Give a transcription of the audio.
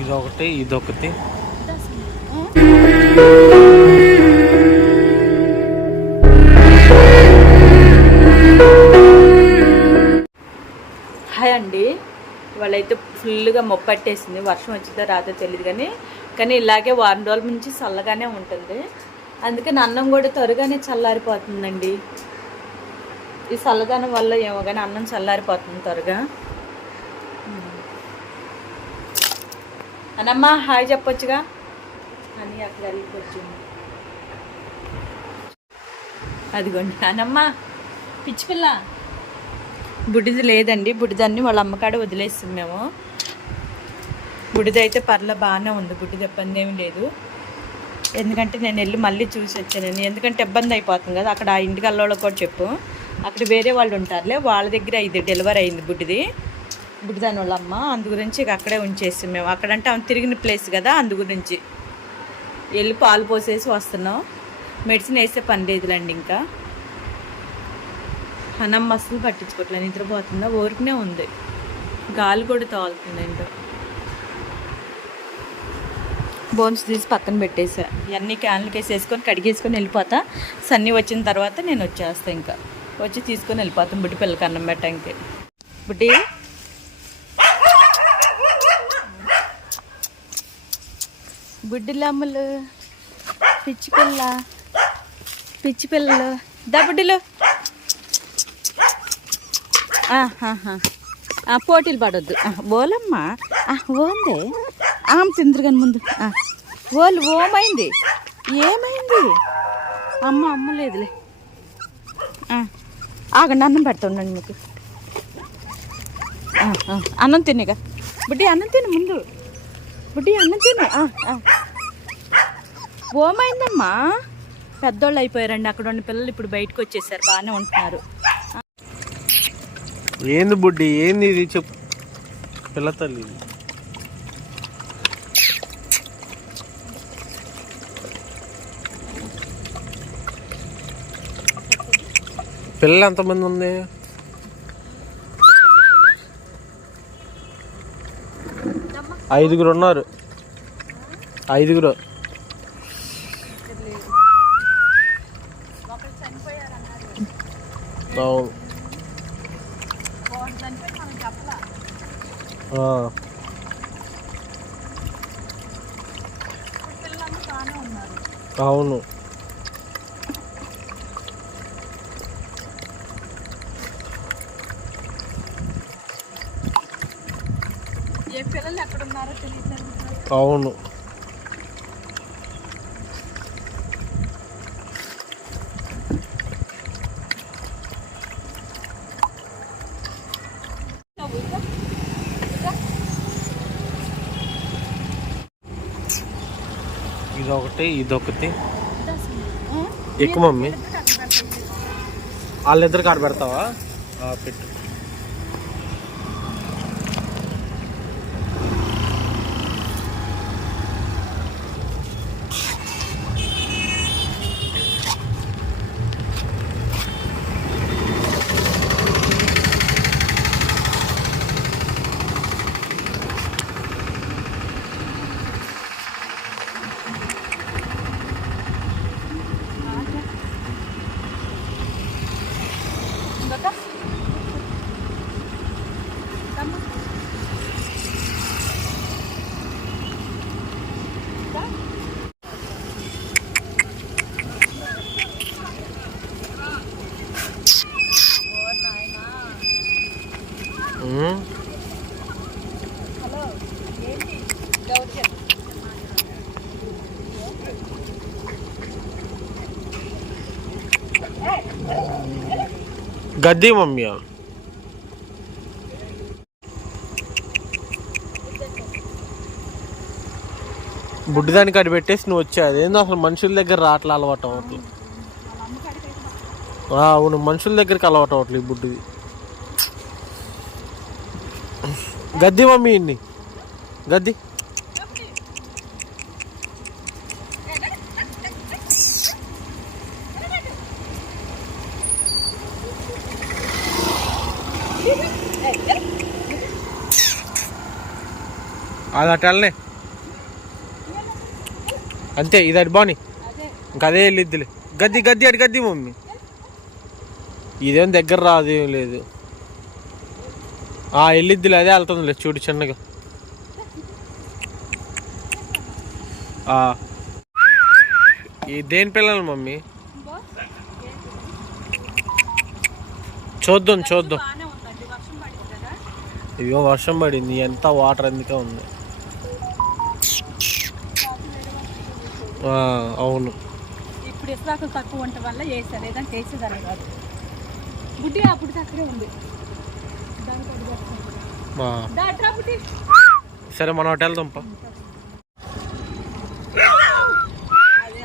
ఇదొకటి ఇదొకటి. హాయ్ అండి. వాళ్ళైతే ఫుల్గా మొప్పట్టేసింది. వర్షం వచ్చిందో రాదో తెలియదు కానీ కానీ ఇలాగే వారం రోజుల నుంచి చల్లగానే ఉంటుంది. అందుకని అన్నం కూడా త్వరగానే చల్లారిపోతుందండి. ఈ చల్లదనం వల్ల ఏమో కానీ అన్నం చల్లారిపోతుంది త్వరగా. అనమ్మ హాయ్ చెప్పొచ్చుగా. అని అక్కడ వెళ్ళిపోతుంది. అదిగోండి అనమ్మ పిచ్చి పిల్ల. బుడిది లేదండి బుడిదాన్ని వాళ్ళ అమ్మకాడ వదిలేస్తుంది మేము. బుడిది అయితే పర్ల బాగానే ఉంది బుడిది ఇబ్బంది ఏమీ లేదు. ఎందుకంటే నేను వెళ్ళి మళ్ళీ చూసి వచ్చానండి ఎందుకంటే ఇబ్బంది అయిపోతుంది కదా అక్కడ ఆ ఇంటికి అల్లోళ్ళకి కూడా చెప్పు. అక్కడ వేరే వాళ్ళు ఉంటారులే వాళ్ళ దగ్గర ఇది డెలివరీ అయింది బుడ్డిది బుడ్డిదాని వాళ్ళమ్మ అందు గురించి ఇక అక్కడే ఉంచేసి మేము. అక్కడంటే ఆమె తిరిగిన ప్లేస్ కదా అందు గురించి. వెళ్ళి పాలు పోసేసి వస్తున్నాం. మెడిసిన్ వేస్తే పని లేదులేండి ఇంకా. అన్నం అసలు పట్టించుకోవట్లేదు. నిద్రపోతుందా? ఊరికనే ఉంది. గాలి కూడా తోలుతుంది ఏంటో. బోన్స్ తీసి పక్కన పెట్టేసా. ఇవన్నీ క్యాన్లకి వేసేసుకొని కడిగేసుకొని వెళ్ళిపోతా. సన్నీ వచ్చిన తర్వాత నేను వచ్చేస్తాను ఇంకా. వచ్చి తీసుకొని వెళ్ళిపోతాం బుడ్డి పిల్లకి అన్నం పెట్టడానికి. బుడ్డి? బుడ్డిలమ్మలు పిచ్చి పిల్ల పిచ్చి పిల్లలు. దా బుడ్డిలు. పోటీలు పడొద్దు. ఓలమ్మ. ఓంది ఆ, ఓందే. ఆమె తిందరు కానీ ముందు. ఓలు ఓమైంది. ఏమైంది? అమ్మ అమ్మ లేదులే. ఆగండి అన్నం పెడతా ఉండండి మీకు. అన్నం తినేగా బుడ్డి అన్నం తిను ముందు. బుడ్డి అన్నం తిను. ఓమైందమ్మా పెద్దోళ్ళు అయిపోయారండి అక్కడ ఉన్న పిల్లలు ఇప్పుడు బయటకు వచ్చేసారు బాగానే ఉంటున్నారు. ఏంది బుడ్డి ఏంది ఇది చెప్పు. పిల్ల తల్లి. పిల్ల ఎంతమంది ఉంది? ఐదుగురు ఉన్నారు. ఐదుగురు. అవును. అవును. ఏ పిల్లలు ఎక్కడ ఉన్నారో తెలియదు అవును. ఇదొకటి ఇదొకటి. ఎక్కువ మమ్మీ. వాళ్ళిద్దరు కాడ పెడతావా? ఆ, పెట్టు ఉమ్. గద్ది మమ్మీ బుడ్డిదానికి అడి పెట్టేసి నువ్వు వచ్చా అదేందో అసలు మనుషుల దగ్గర రావట్లే అలవాటు అవ్వట్లేదు అవును మనుషుల దగ్గరికి అలవాటు అవట్లేదు బుడ్డిది. గద్ది మమ్మీ గద్ది. అది అటు వెళ్ళనే అంతే ఇది అడి బాని ఇంకా అదే వెళ్ళిద్దిలే. గద్ది గద్ది అడి గద్ది మమ్మీ. ఇదేం దగ్గర రాదు ఏం లేదు. ఆ వెళ్ళిద్దిలే అదే వెళ్తుందిలే చూడు చిన్నగా. ఆ. ఈ దేని పిల్లలు మమ్మీ? చూద్దాం చూద్దాం. ఇదిగో వర్షం పడింది ఎంత వాటర్ అందుకే ఉంది. అవును. ఇప్పుడు ఇసురాకులు తక్కువ ఉండటం వల్ల వేసారు ఏదైనా చేసేదాన్ని కాదు. బుడ్డి అప్పుడు అక్కడే ఉంది. సరే మనం అటు వెళ్దాం పా. అది